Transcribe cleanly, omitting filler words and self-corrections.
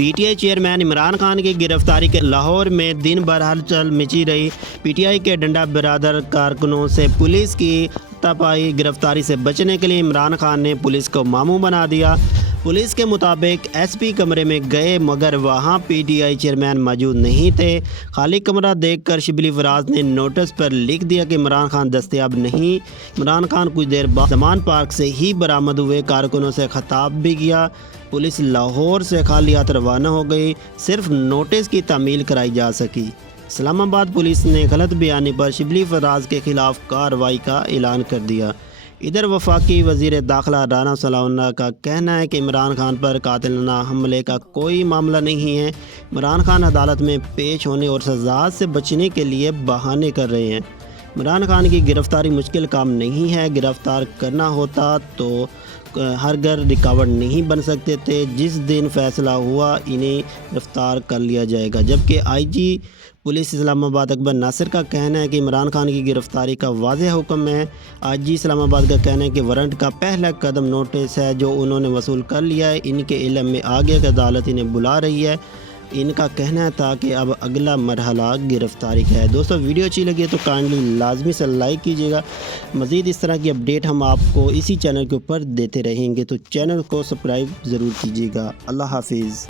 P T I chairman Imran Khan کی گرفتاری کے لاہور میں دن بھر ہلچل مچی رہی۔ پی ٹی آئی کے ڈنڈا برادر کارکنوں سے پولیس کی تپائی۔ گرفتاری سے بچنے کے لیے عمران خان نے پولیس کو ماموں بنا دیا۔ پولیس کے مطابق ایس پی کمرے میں گئے مگر وہاں پی ٹی آئی چیئرمین موجود نہیں تھے۔ خالی کمرہ دیکھ کر شبلی فراز نے نوٹس پر لکھ دیا کہ عمران خان دستیاب نہیں۔ عمران خان کچھ دیر بعد زمان پارک سے ہی برآمد ہوئے۔ کارکنوں سے خطاب بھی کیا۔ پولیس لاہور سے خالی ہاتھ روانہ ہو گئی، صرف نوٹس کی تعمیل کرائی جا سکی۔ اسلام آباد پولیس نے غلط بیانی پر شبلی فراز کے خلاف کارروائی کا اعلان کر دیا۔ ادھر وفاقی وزیر داخلہ رانا ثناء اللہ کا کہنا ہے کہ عمران خان پر قاتلانہ حملے کا کوئی معاملہ نہیں ہے۔ عمران خان عدالت میں پیش ہونے اور سزا سے بچنے کے لیے بہانے کر رہے ہیں۔ عمران خان کی گرفتاری مشکل کام نہیں ہے۔ گرفتار کرنا ہوتا تو ہر گھر رکاوٹ نہیں بن سکتے تھے۔ جس دن فیصلہ ہوا انہیں گرفتار کر لیا جائے گا۔ جبکہ آئی جی پولیس اسلام آباد اکبر ناصر کا کہنا ہے کہ عمران خان کی گرفتاری کا واضح حکم ہے۔ آئی جی اسلام آباد کا کہنا ہے کہ وارنٹ کا پہلا قدم نوٹس ہے جو انہوں نے وصول کر لیا ہے۔ ان کے علم میں آ گیا کہ عدالت انہیں بلا رہی ہے۔ ان کا کہنا تھا کہ اب اگلا مرحلہ گرفتاری کا ہے۔ دوستو ویڈیو اچھی لگی ہے تو کائنڈلی لازمی سے لائک کیجیے گا۔ مزید اس طرح کی اپڈیٹ ہم آپ کو اسی چینل کے اوپر دیتے رہیں گے تو چینل کو سبسکرائب ضرور کیجیے گا۔ اللہ حافظ۔